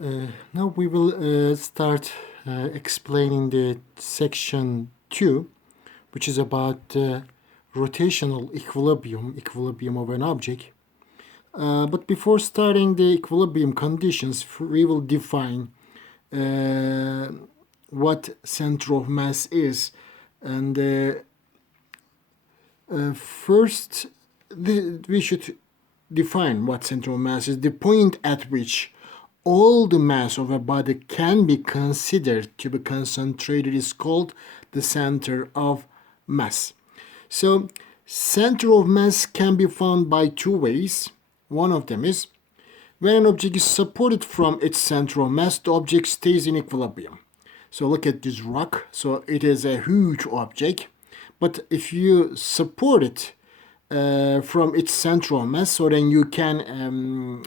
Now we will start explaining the section 2, which is about rotational equilibrium of an object. But before starting the equilibrium conditions, we will define what center of mass is. And first, we should define what center of mass is. The point at which all the mass of a body can be considered to be concentrated is called the center of mass. So, center of mass can be found by two ways. One of them is when an object is supported from its center of mass, the object stays in equilibrium. So look at this rock. So it is a huge object, but if you support it from its central mass, so then you can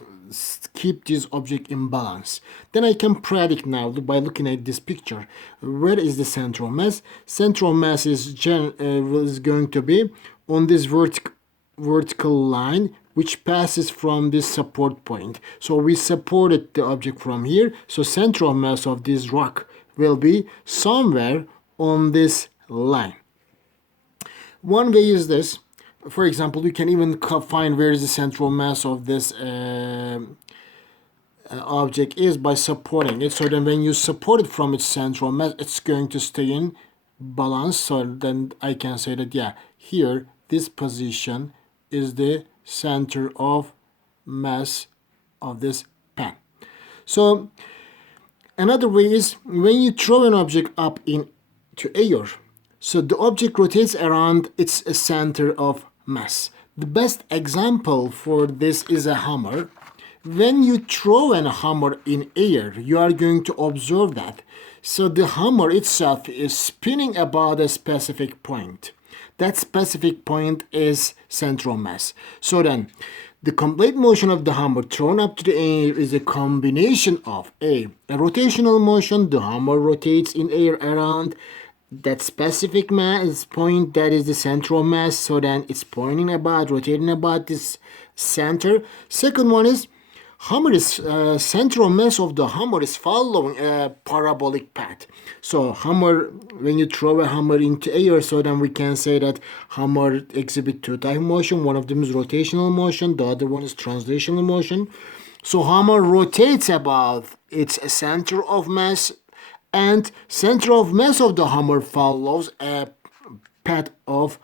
keep this object in balance. Then I can predict now by looking at this picture. Where is the central mass? Central mass is going to be on this vertical line, which passes from this support point. So we supported the object from here. So central mass of this rock will be somewhere on this line. One way is this. For example, you can even find where is the central mass of this object is by supporting it. So then when you support it from its central mass, it's going to stay in balance. So then I can say that, yeah, here, this position is the center of mass of this pen. So another way is when you throw an object up into air, so the object rotates around its center of mass. The best example for this is a hammer. When you throw a hammer in air, you are going to observe that. So the hammer itself is spinning about a specific point. That specific point is central mass. So then, the complete motion of the hammer thrown up to the air is a combination of a rotational motion. The hammer rotates in air around that specific mass point, that is the central mass. So then it's rotating about this center. Second one is central mass of the hammer is following a parabolic path. So when you throw a hammer into air, so then we can say that hammer exhibit two type of motion. One of them is rotational motion, the other one is translational motion. So hammer rotates about its center of mass, and center of mass of the hammer follows a path of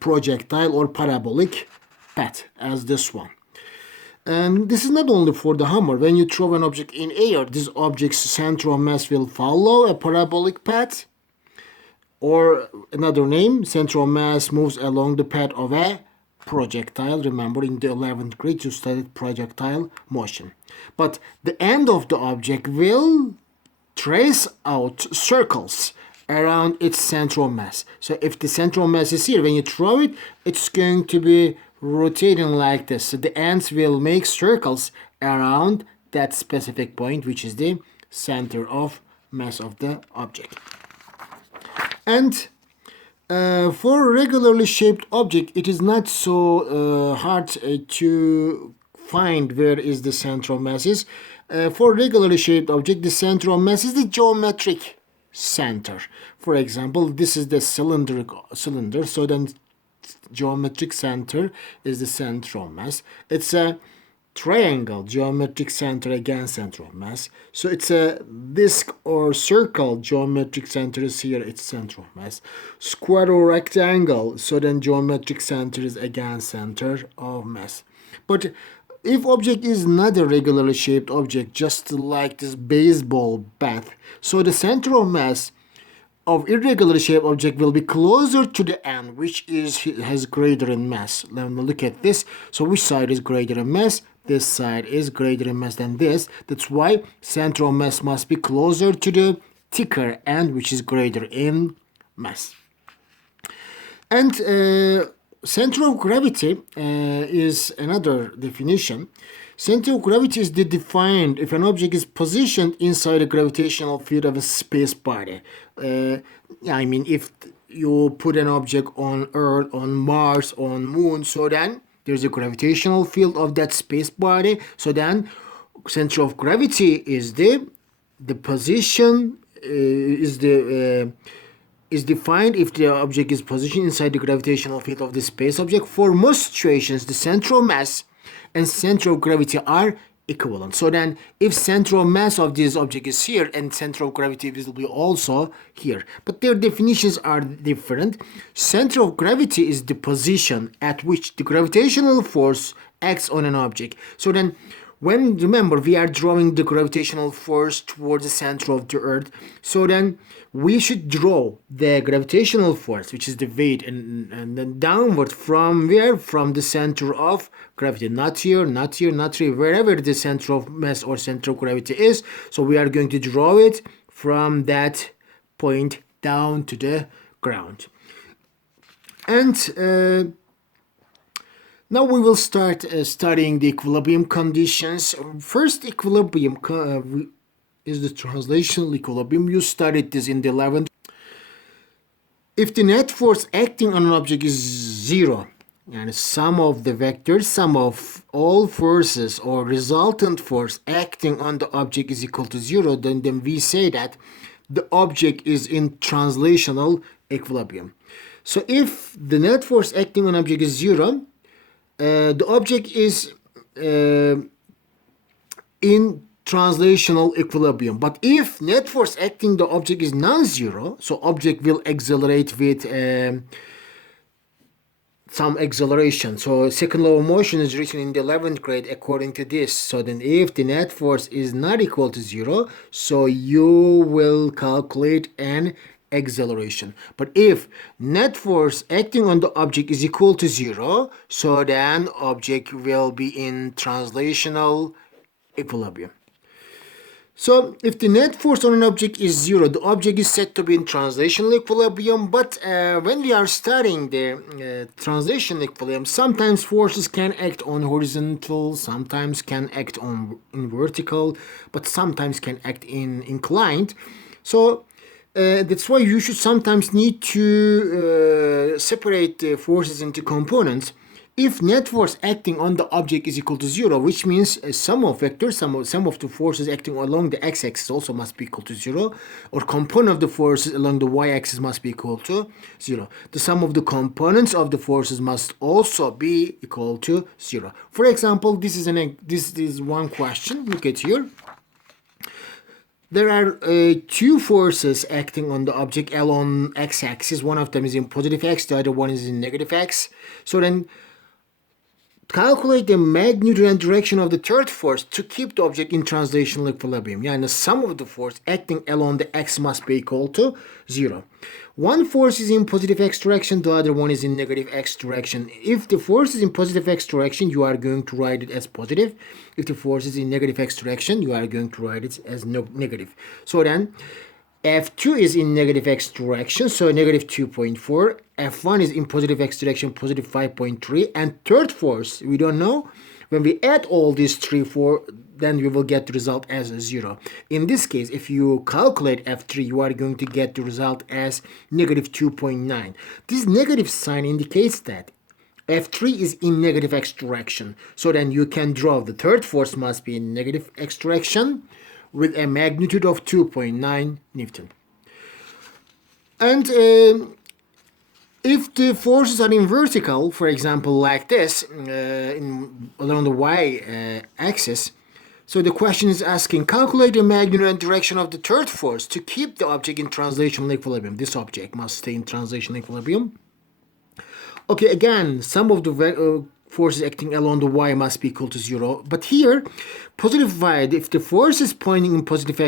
projectile or parabolic path as this one. And this is not only for the hammer. When you throw an object in air, this object's center of mass will follow a parabolic path. Or another name, center of mass moves along the path of a projectile. Remember, in the 11th grade, you studied projectile motion. But the end of the object will trace out circles around its central mass. So if the central mass is here, when you throw it, it's going to be rotating like this. So the ends will make circles around that specific point, which is the center of mass of the object. And for regularly shaped object, it is not so hard to find where is the central mass is. For regularly shaped object, the central mass is the geometric center. For example, this is the cylinder. So then geometric center is the central mass. It's a triangle, geometric center again central mass. So it's a disc or circle, geometric center is here, its central mass. Square or rectangle, so then geometric center is again center of mass. But if object is not a regularly shaped object, just like this baseball bat, so the center of mass of irregularly shaped object will be closer to the end, which has greater in mass. Let me look at this. So which side is greater in mass? This side is greater in mass than this. That's why central mass must be closer to the thicker end, which is greater in mass. And center of gravity is another definition. Center of gravity is defined if an object is positioned inside a gravitational field of a space body. I mean, if you put an object on Earth, on Mars, on Moon, so then there's a gravitational field of that space body. So then center of gravity is the position is defined if the object is positioned inside the gravitational field of the space object. For most situations, the center of mass and center of gravity are equivalent. So then, if center of mass of this object is here and center of gravity will be also here, but their definitions are different. Center of gravity is the position at which the gravitational force acts on an object. So then, when, remember, we are drawing the gravitational force towards the center of the earth, so then we should draw the gravitational force, which is the weight, and then downward from where? From the center of gravity. Not here, not here, not here, wherever the center of mass or center of gravity is. So we are going to draw it from that point down to the ground. And now we will start studying the equilibrium conditions. First equilibrium is the translational equilibrium. You studied this in the 11th. If the net force acting on an object is zero, and sum of the vectors, sum of all forces or resultant force acting on the object is equal to zero, then we say that the object is in translational equilibrium. So if the net force acting on an object is zero, the object is in translational equilibrium. But if net force acting the object is non-zero, so object will accelerate with some acceleration. So second law of motion is written in the 11th grade according to this. So then if the net force is not equal to zero, so you will calculate an acceleration. But if net force acting on the object is equal to zero, so then object will be in translational equilibrium. So if the net force on an object is zero, the object is said to be in translational equilibrium. But when we are studying the translational equilibrium, sometimes forces can act on horizontal, sometimes can act on in vertical, but sometimes can act in inclined. So that's why you should sometimes need to separate the forces into components. If net force acting on the object is equal to zero, which means sum of vectors, sum of the forces acting along the x-axis also must be equal to zero, or component of the forces along the y-axis must be equal to zero. The sum of the components of the forces must also be equal to zero. For example, this is one question. Look at here. There are two forces acting on the object along x-axis. One of them is in positive x, the other one is in negative x. So then calculate the magnitude and direction of the third force to keep the object in translational equilibrium. Yeah, and the sum of the force acting along the x must be equal to zero. One force is in positive x direction, the other one is in negative x direction. If the force is in positive x direction, you are going to write it as positive. If the force is in negative x direction, you are going to write it as negative. So then, F2 is in negative x direction, so negative 2.4. F1 is in positive x direction, positive 5.3. And third force, we don't know. When we add all these three, four, then we will get the result as a zero. In this case, if you calculate F3, you are going to get the result as negative 2.9. This negative sign indicates that F3 is in negative x direction. So then you can draw the third force must be in negative x direction with a magnitude of 2.9 Newton. And if the forces are in vertical, for example, like this, along the y-axis, so the question is asking, calculate the magnitude and direction of the third force to keep the object in translational equilibrium. This object must stay in translational equilibrium. Okay, again, sum of the forces acting along the y must be equal to zero. But here, positive y, if the force is pointing in positive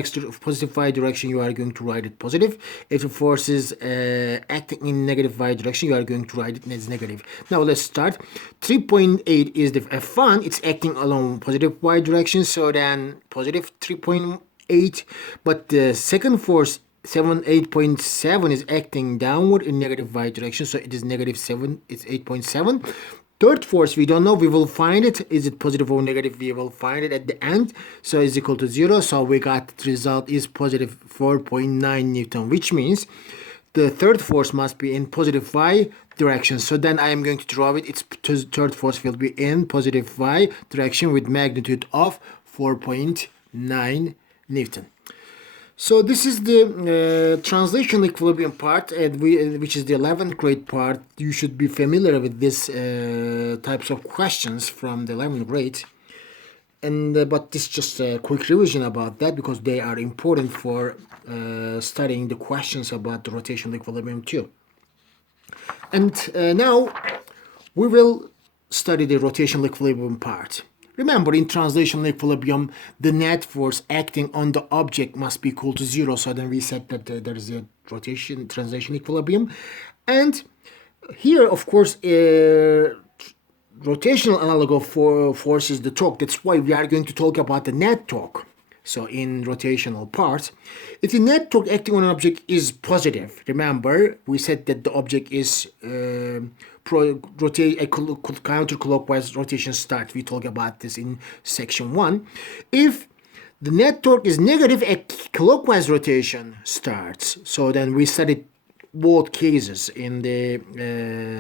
y direction, you are going to write it positive. If the force is acting in negative y direction, you are going to write it as negative. Now let's start. 3.8 is the F1. It's acting along positive y direction, so then positive 3.8. But the second force, 8.7, is acting downward in negative y direction, so it is negative 7. It's 8.7. Third force, we don't know. We will find it. Is it positive or negative? We will find it at the end. So it's equal to zero. So we got the result is positive 4.9 Newton, which means the third force must be in positive y direction. So then I am going to draw it. Its third force will be in positive y direction with magnitude of 4.9 Newton. So this is the translational equilibrium part, and which is the 11th grade part. You should be familiar with this types of questions from the 11th grade. And but this is just a quick revision about that because they are important for studying the questions about the rotational equilibrium too. And now we will study the rotational equilibrium part. Remember, in translational equilibrium, the net force acting on the object must be equal to 0. So then we said that there is a translation equilibrium. And here, of course, rotational analog of force is the torque. That's why we are going to talk about the net torque. So in rotational part, if the net torque acting on an object is positive, remember we said that the object is counterclockwise rotation start. We talk about this in section 1. If the net torque is negative, a clockwise rotation starts. So then we studied both cases in the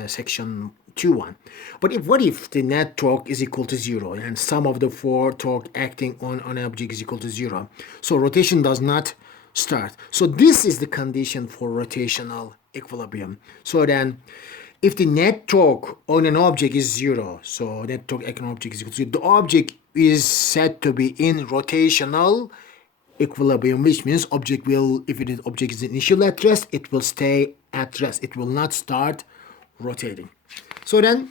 section 2.1. But what if the net torque is equal to 0 and sum of the four torque acting on an object is equal to 0? So rotation does not start. So this is the condition for rotational equilibrium. So then if the net torque on an object is 0, so net torque acting on an object is equal to 0, the object is said to be in rotational equilibrium, which means object will, if it is object is initially at rest, it will stay at rest. It will not start rotating. So then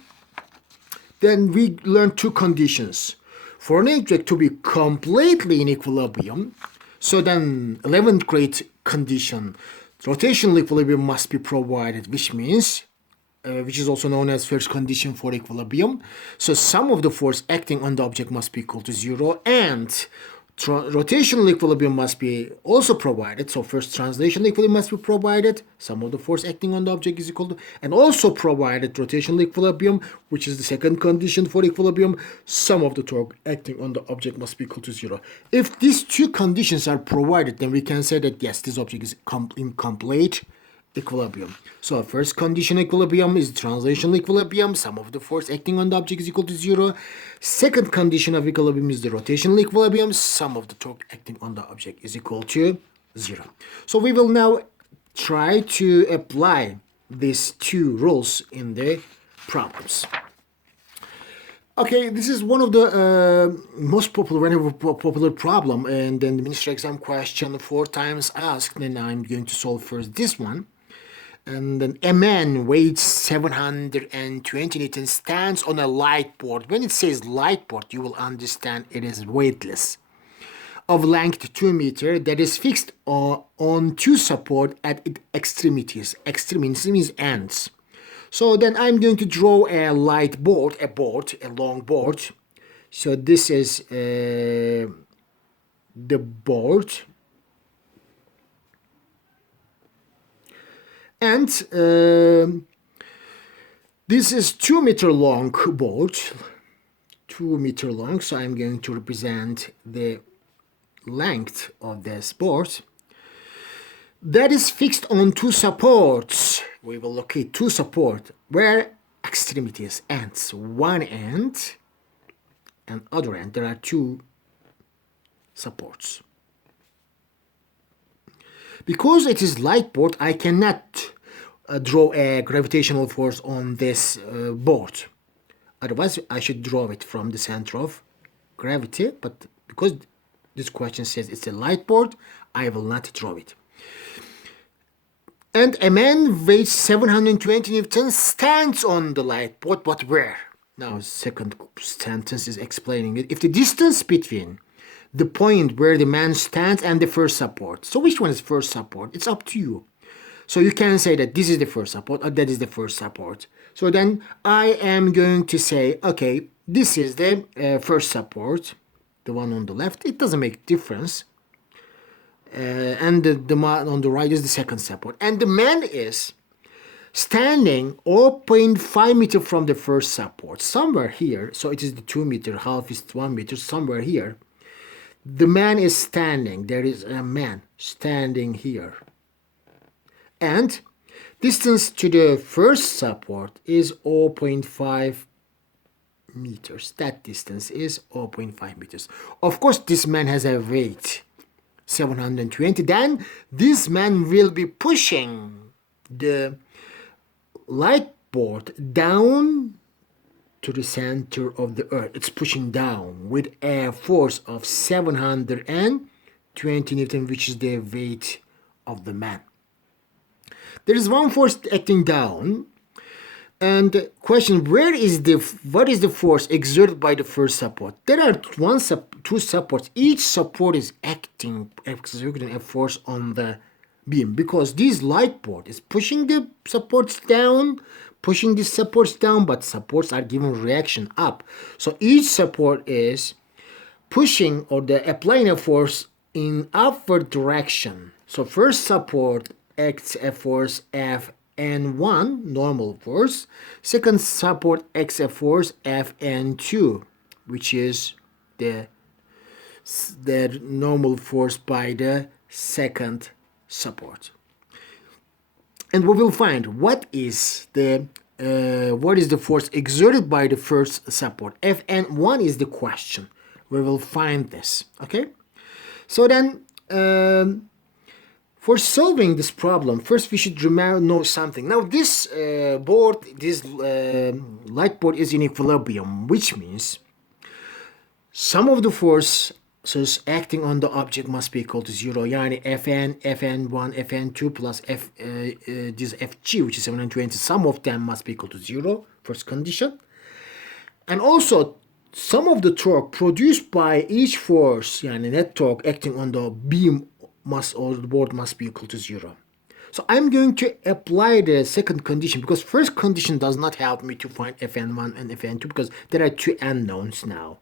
we learn two conditions. For an object to be completely in equilibrium, so then 11th grade condition, rotational equilibrium must be provided, which means, which is also known as first condition for equilibrium. So sum of the force acting on the object must be equal to 0, and rotational equilibrium must be also provided. So first translational equilibrium must be provided, sum of the force acting on the object is equal to, and also provided rotational equilibrium, which is the second condition for equilibrium, sum of the torque acting on the object must be equal to 0. If these two conditions are provided, then we can say that yes, this object is in complete equilibrium. So first condition equilibrium is translational equilibrium, sum of the force acting on the object is equal to 0. Second condition of equilibrium is the rotational equilibrium, sum of the torque acting on the object is equal to 0. So we will now try to apply these two rules in the problems. Okay, this is one of the most popular problem, and then the ministry exam question 4 times asked, and I'm going to solve first this one. And then a man weighs 720 Newton stands on a light board. When it says light board, you will understand it is weightless. Of length 2 meters that is fixed on two support at its extremities. Extremities means ends. So then I'm going to draw a light board, a long board. So this is the board. And this is 2 meter long board, 2 meter long. So I'm going to represent the length of this board that is fixed on two supports. We will locate two supports where extremities ends, one end and other end. There are two supports. Because it is light board, I cannot draw a gravitational force on this board. Otherwise, I should draw it from the center of gravity. But because this question says it's a light board, I will not draw it. And a man weighs 720 newtons stands on the light board, but where? Now, second sentence is explaining it. If the distance between the point where the man stands and the first support. So which one is first support? It's up to you. So you can say that this is the first support or that is the first support. So then I am going to say, okay, this is the first support, the one on the left. It doesn't make difference. And the man on the right is the second support. And the man is standing 0.5 meter from the first support, somewhere here. So it is the 2 meter, half is 1 meter, somewhere here. The man is standing. There is a man standing here. And Distance to the first support is 0.5 meters. That distance is 0.5 meters. Of course, this man has a weight 720. Then this man will be pushing the light board down to the center of the earth. It's pushing down with a force of 720 Newton, which is the weight of the man. There is one force acting down, and the question: what is the force exerted by the first support? There are two supports. Each support is exerting a force on the beam, because this light board is pushing the supports down, but supports are given reaction up. So each support is pushing or applying a force in upward direction. So first support acts a force Fn1, normal force. Second support acts a force Fn2, which is the normal force by the second support. And we will find what is the force exerted by the first support. Fn1 is the question. We will find this. Okay. So then, for solving this problem, first we should know something. Now this light board is in equilibrium, which means sum of the forces acting on the object must be equal to 0. Yani Fn, Fn1, Fn2 plus this Fg, which is 720, sum of them must be equal to 0, first condition. And also, sum of the torque produced by each force, yani net torque acting on the beam the board must be equal to 0. So I'm going to apply the second condition, because first condition does not help me to find Fn1 and Fn2 because there are two unknowns now.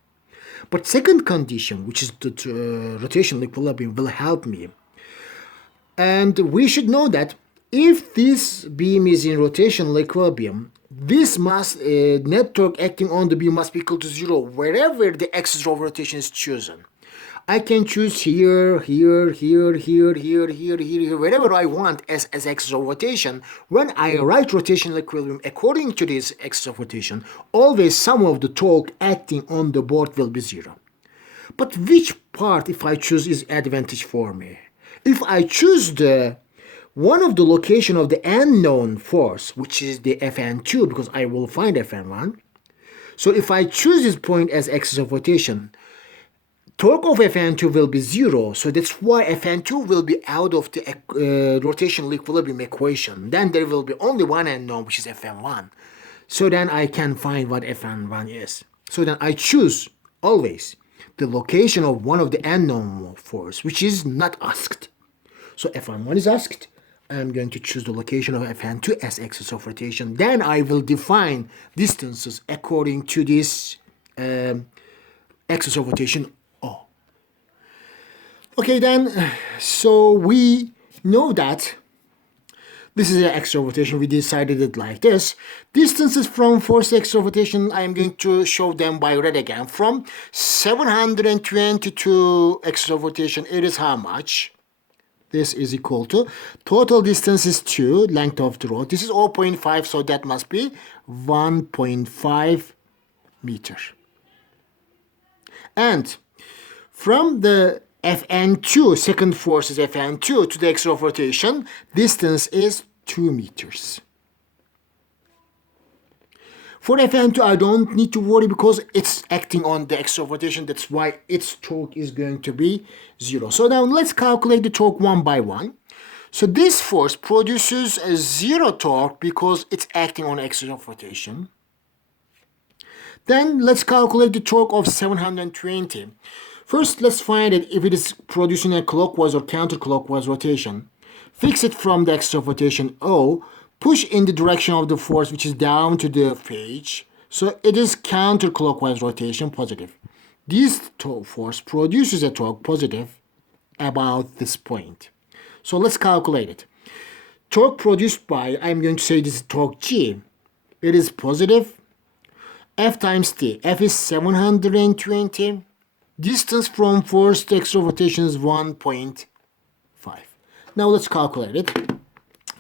But second condition, which is the rotational equilibrium, will help me. And we should know that if this beam is in rotational equilibrium, this net torque acting on the beam must be equal to 0 wherever the axis of rotation is chosen. I can choose here, wherever I want as axis of rotation. When I write rotational equilibrium according to this axis of rotation, always sum of the torque acting on the board will be 0. But which part, if I choose, is advantage for me? If I choose one of the location of the unknown force, which is the Fn2, because I will find Fn1. So if I choose this point as axis of rotation, torque of Fn2 will be 0, so that's why Fn2 will be out of the rotational equilibrium equation. Then there will be only one unknown, which is Fn1. So then I can find what Fn1 is. So then I choose always the location of one of the unknown force, which is not asked. So Fn1 is asked. I'm going to choose the location of Fn2 as axis of rotation. Then I will define distances according to this axis of rotation. Okay, then, so we know that this is an axis of rotation. We decided it like this. Distances from first axis of rotation, I am going to show them by red again. From 720 to axis of rotation, it is how much? This is equal to, total distance is 2, length of the rod. This is 0.5, so that must be 1.5 meters. And from the Fn2, second force is Fn2 to the axis of rotation, distance is 2 meters. For Fn2, I don't need to worry because it's acting on the axis of rotation. That's why its torque is going to be 0. So now let's calculate the torque one by one. So this force produces a 0 torque because it's acting on axis of rotation. Then let's calculate the torque of 720. First, let's find it if it is producing a clockwise or counterclockwise rotation. Fix it from the axis of rotation O. Push in the direction of the force, which is down to the page. So it is counterclockwise rotation, positive. This force produces a torque positive about this point. So let's calculate it. Torque produced by, I'm going to say this is torque G. It is positive. F times T. F is 720. Distance from first axis of rotation is 1.5. Now let's calculate it.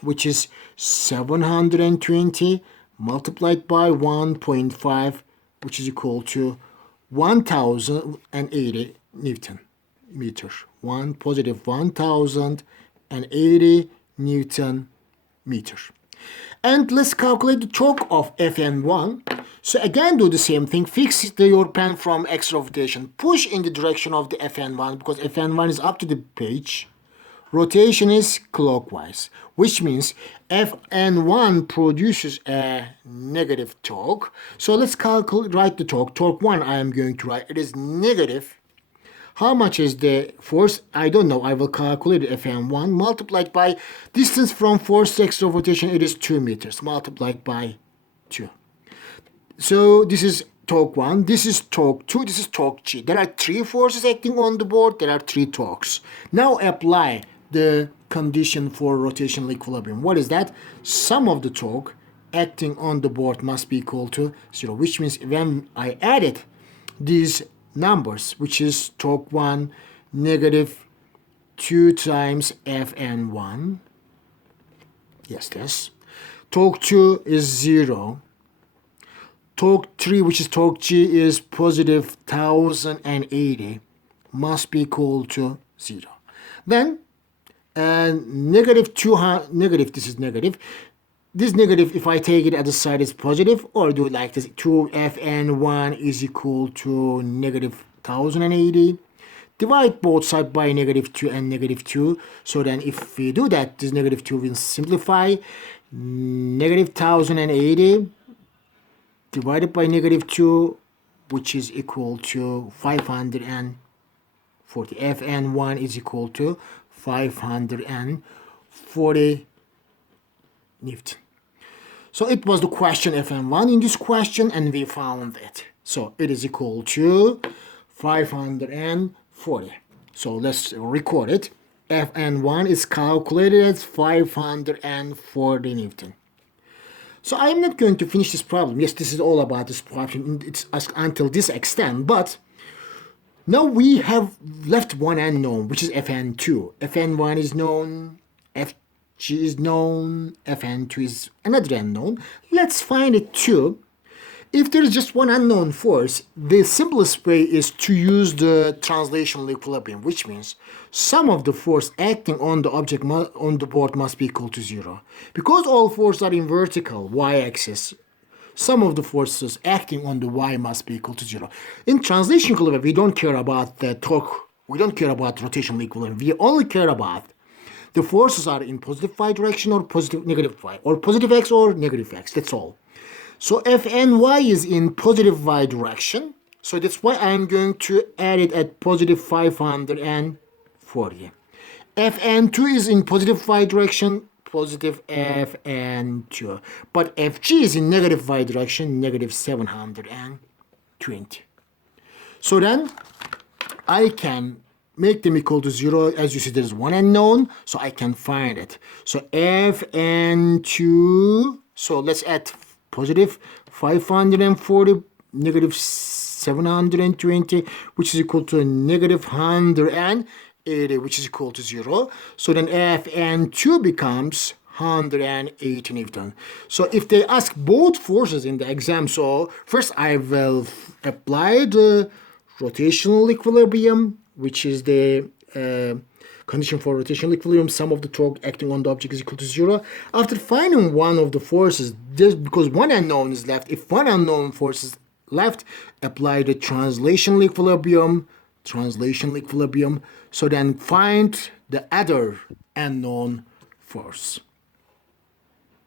which is 720 multiplied by 1.5, which is equal to 1080 Newton meter. Positive 1080 Newton meter. And let's calculate the torque of Fn1. So again, do the same thing. Fix your pen from X rotation. Push in the direction of the Fn1 because Fn1 is up to the page. Rotation is clockwise, which means Fn1 produces a negative torque. So let's write the torque. Torque 1 I am going to write. It is negative. How much is the force? I don't know. I will calculate Fn1 multiplied by distance from force to X rotation. It is 2 meters multiplied by 2. So this is torque 1. This is torque 2. This is torque G. There are 3 forces acting on the board. There are 3 torques. Now apply the condition for rotational equilibrium. What is that? Sum of the torque acting on the board must be equal to 0, which means when I added these numbers, which is torque 1 negative 2 times Fn1. Yes. Torque 2 is 0. Torque 3, which is torque G, is positive 1080. Must be equal to 0. Then negative 200, negative, this is negative. This negative, if I take it at the side, is positive, or do it like this. 2Fn1 is equal to negative 1080. Divide both sides by negative 2 and negative 2. So then if we do that, this negative 2 will simplify. Negative 1080 divided by negative 2, which is equal to 540. Fn1 is equal to 540 Newton. So it was the question Fn1 in this question, and we found it. So it is equal to 540. So let's record it. Fn1 is calculated as 540 Newton. So I'm not going to finish this problem. Yes, this is all about this problem. It's until this extent, but now we have left one unknown, which is Fn2. Fn1 is known, Fg is known, Fn2 is another unknown. Let's find it too. If there is just one unknown force, the simplest way is to use the translational equilibrium, which means sum of the force acting on the object on the board must be equal to 0. Because all forces are in vertical y-axis, sum of the forces acting on the y must be equal to 0. In translational equilibrium, we don't care about the torque. We don't care about rotational equilibrium. We only care about the forces are in positive y direction or positive negative y, or positive x or negative x. That's all. So Fny is in positive y direction. So that's why I'm going to add it at positive 540. Fn2 is in positive y direction, positive Fn2. But Fg is in negative y direction, negative 720. So then I can make them equal to 0. As you see, there's one unknown, so I can find it. So Fn2, so let's add positive 540, negative 720, which is equal to negative 180, which is equal to 0. So then Fn2 becomes 180 Newton. So if they ask both forces in the exam, so first I will apply the rotational equilibrium, which is the condition for rotational equilibrium. Sum of the torque acting on the object is equal to 0. After finding one of the forces, because one unknown is left, if one unknown force is left, apply the translational equilibrium. So then find the other unknown force.